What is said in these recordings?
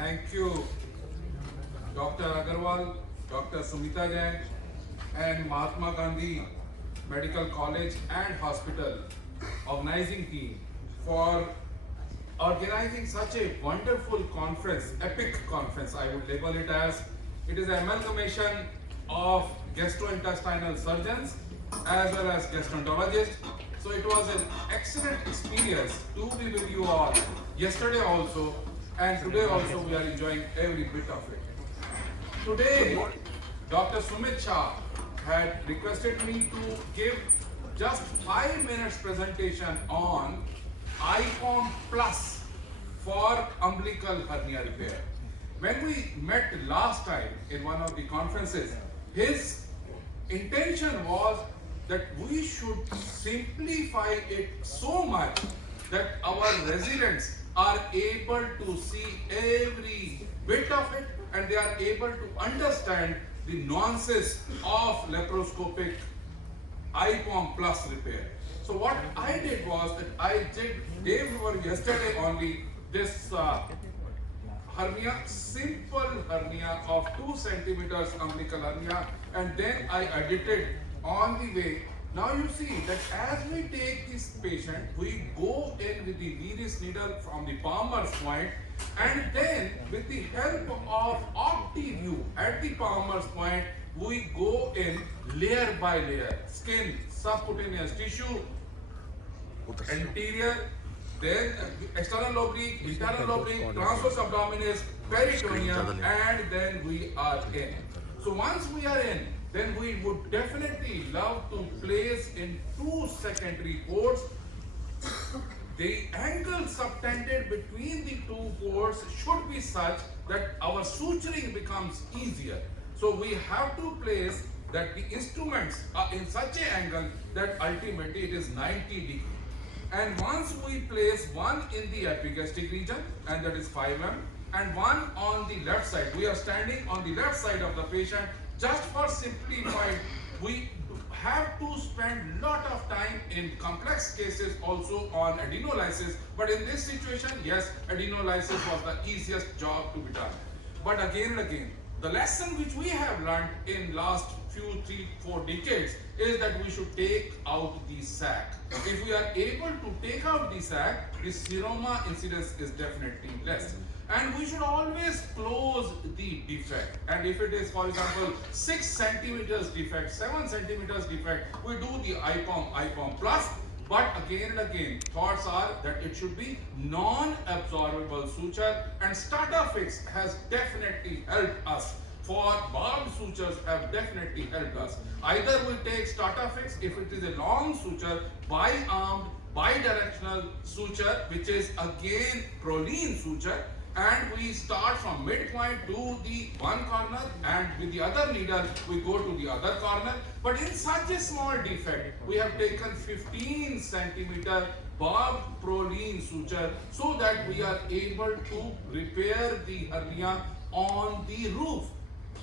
Thank you, Dr. Agarwal, Dr. Sumita Jain, and Mahatma Gandhi Medical College and Hospital organizing team for organizing such a wonderful conference, epic conference, I would label it as. It is an amalgamation of gastrointestinal surgeons as well as gastroenterologists. So it was an excellent experience to be with you all yesterday also, and today also we are enjoying every bit of it. Today, Dr. Sumit Shah had requested me to give just 5 minutes presentation on IPOM Plus for umbilical hernia repair. When we met last time in one of the conferences, his intention was that we should simplify it so much that our residents are able to see every bit of it and they are able to understand the nuances of laparoscopic IPOM Plus repair. So what I did was that I gave over yesterday only this hernia, simple hernia of 2 centimeters umbilical hernia, and then I edited on the way. Now you see that as we take this patient, we go in with the venous needle from the palmer's point, and then with the help of OptiView at the palmer's point, we go in layer by layer, skin, subcutaneous tissue, anterior, then external oblique, internal oblique, transverse abdominis, peritoneum, and then we are in. So once we are in, then we would definitely love to place in 2 secondary ports. The angle subtended between the 2 ports should be such that our suturing becomes easier. So we have to place that the instruments are in such an angle that ultimately it is 90 degrees. And once we place one in the epigastric region, and that is 5mm, and one on the left side, we are standing on the left side of the patient. Just for simplified, we have to spend lot of time in complex cases also on adenolysis, but in this situation, yes, adenolysis was the easiest job to be done. But again and again, the lesson which we have learned in last few 3-4 decades is that we should take out the sac. If we are able to take out the sac, the seroma incidence is definitely less. And we should always close the defect. And if it is, for example, 6 centimeters defect, 7 centimeters defect, we do the IPOM Plus. But again and again, thoughts are that it should be non-absorbable suture, and Startafix has definitely helped us. For barbed sutures have definitely helped us. Either we take Startafix if it is a long suture, bi-armed, bidirectional suture, which is again Prolene suture, and we start from midpoint to the one corner, and with the other needle we go to the other corner. But in such a small defect, we have taken 15 centimeter barbed Prolene suture so that we are able to repair the hernia on the roof.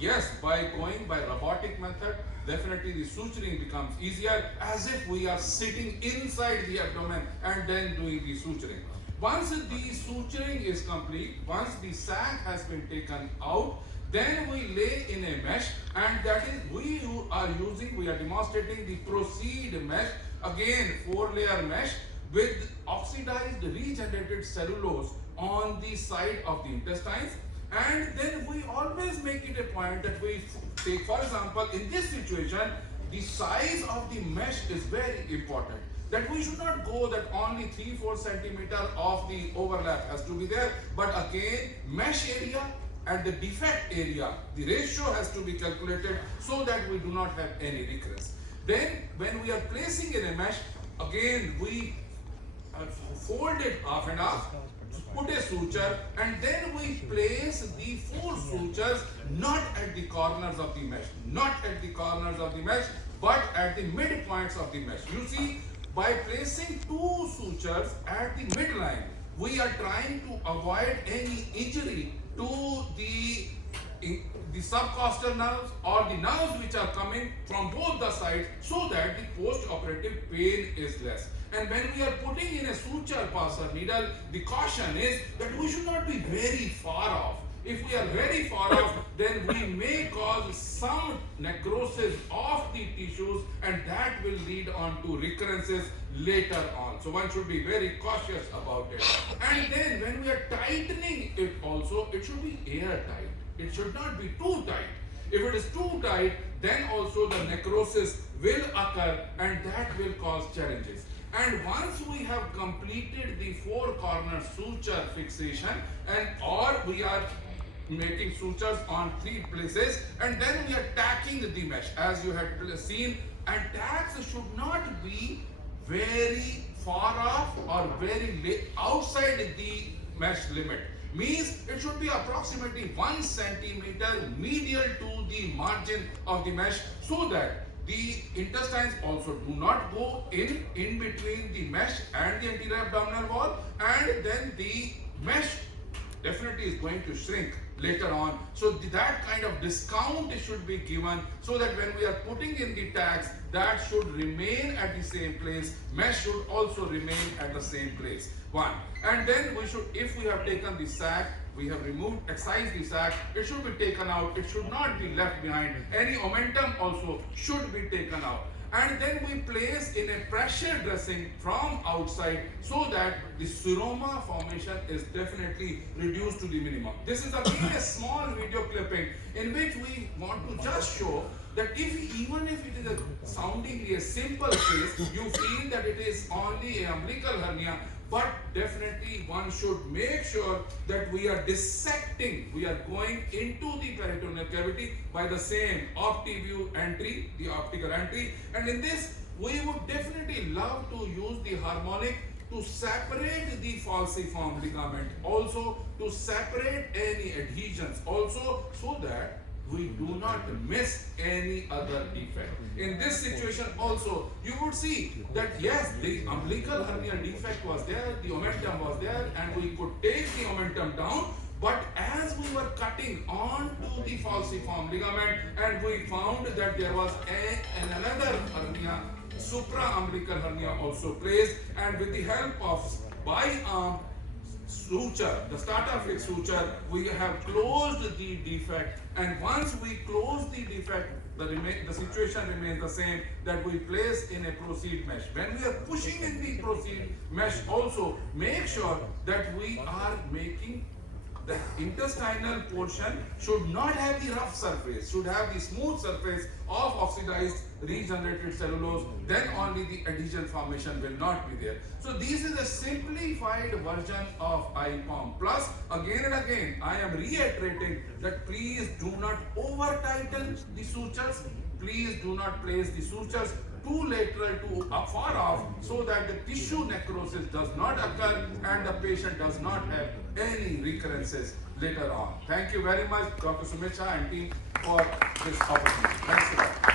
Yes, by going by robotic method, definitely the suturing becomes easier, as if we are sitting inside the abdomen and then doing the suturing. Once the suturing is complete, once the sac has been taken out, then we lay in a mesh, and that is we are demonstrating the Proceed mesh, again 4-layer mesh with oxidized regenerated cellulose on the side of the intestines. And then we always make it a point that we take, for example, in this situation, the size of the mesh is very important. That we should not go that only 3-4 centimeter of the overlap has to be there, but again, mesh area and the defect area, the ratio has to be calculated so that we do not have any recurrence. Then, when we are placing in a mesh, again we fold it half and half, put a suture, and then we place the 4 sutures not at the corners of the mesh, but at the midpoints of the mesh. You see, by placing 2 sutures at the midline, we are trying to avoid any injury to the subcostal nerves or the nerves which are coming from both the sides, so that the post-operative pain is less. And when we are putting in a suture passer needle, the caution is that we should not be very far off. If we are very far off, then we may cause some necrosis of the tissues, and that will lead on to recurrences later on. So one should be very cautious about it. And then when we are tightening it also, it should be airtight. It should not be too tight. If it is too tight, then also the necrosis will occur, and that will cause challenges. And once we have completed the four corner suture fixation, and or we are making sutures on 3 places, and then we are tacking the mesh as you had seen, and tacks should not be very far off or very outside the mesh limit. Means it should be approximately 1 centimeter medial to the margin of the mesh, so that the intestines also do not go in between the mesh and the anterior abdominal wall, and then the mesh definitely is going to shrink later on. So that kind of discount should be given, so that when we are putting in the tags, that should remain at the same place. Mesh should also remain at the same place. One. And then we should, if we have taken the sac, we have removed, excised the sac, it should be taken out. It should not be left behind. Any omentum also should be taken out. And then we place in a pressure dressing from outside, so that the seroma formation is definitely reduced to the minimum. This is again a small video clipping in which we want to just show that even if it is a soundingly a simple case, you feel that it is only an umbilical hernia, but definitely one should make sure that we are dissecting, we are going into the peritoneal cavity by the same OptiView entry, the optical entry, and in this we would definitely love to use the harmonic to separate the falciform ligament, also to separate any adhesions, also so that we do not miss any other defect. In this situation also, you would see that yes, the umbilical hernia defect was there, the omentum was there, and we could take the omentum down, but as we were cutting onto the falciform ligament, and we found that there was another hernia, supraumbilical hernia also placed, and with the help of bi-arm suture, the starter fix suture, we have closed the defect, and once we close the defect, the situation remains the same, that we place in a proceed mesh. When we are pushing in the proceed mesh also, make sure that we are making the intestinal portion should not have the rough surface, should have the smooth surface of oxidized regenerated cellulose, then only the adhesion formation will not be there. So this is a simplified version of IPOM. Plus, again and again, I am reiterating that please do not over tighten the sutures. Please do not place the sutures too lateral, too far off, so that the tissue necrosis does not occur and the patient does not have any recurrences later on. Thank you very much, Dr. Sumitra and team, for this opportunity. Thanks a lot.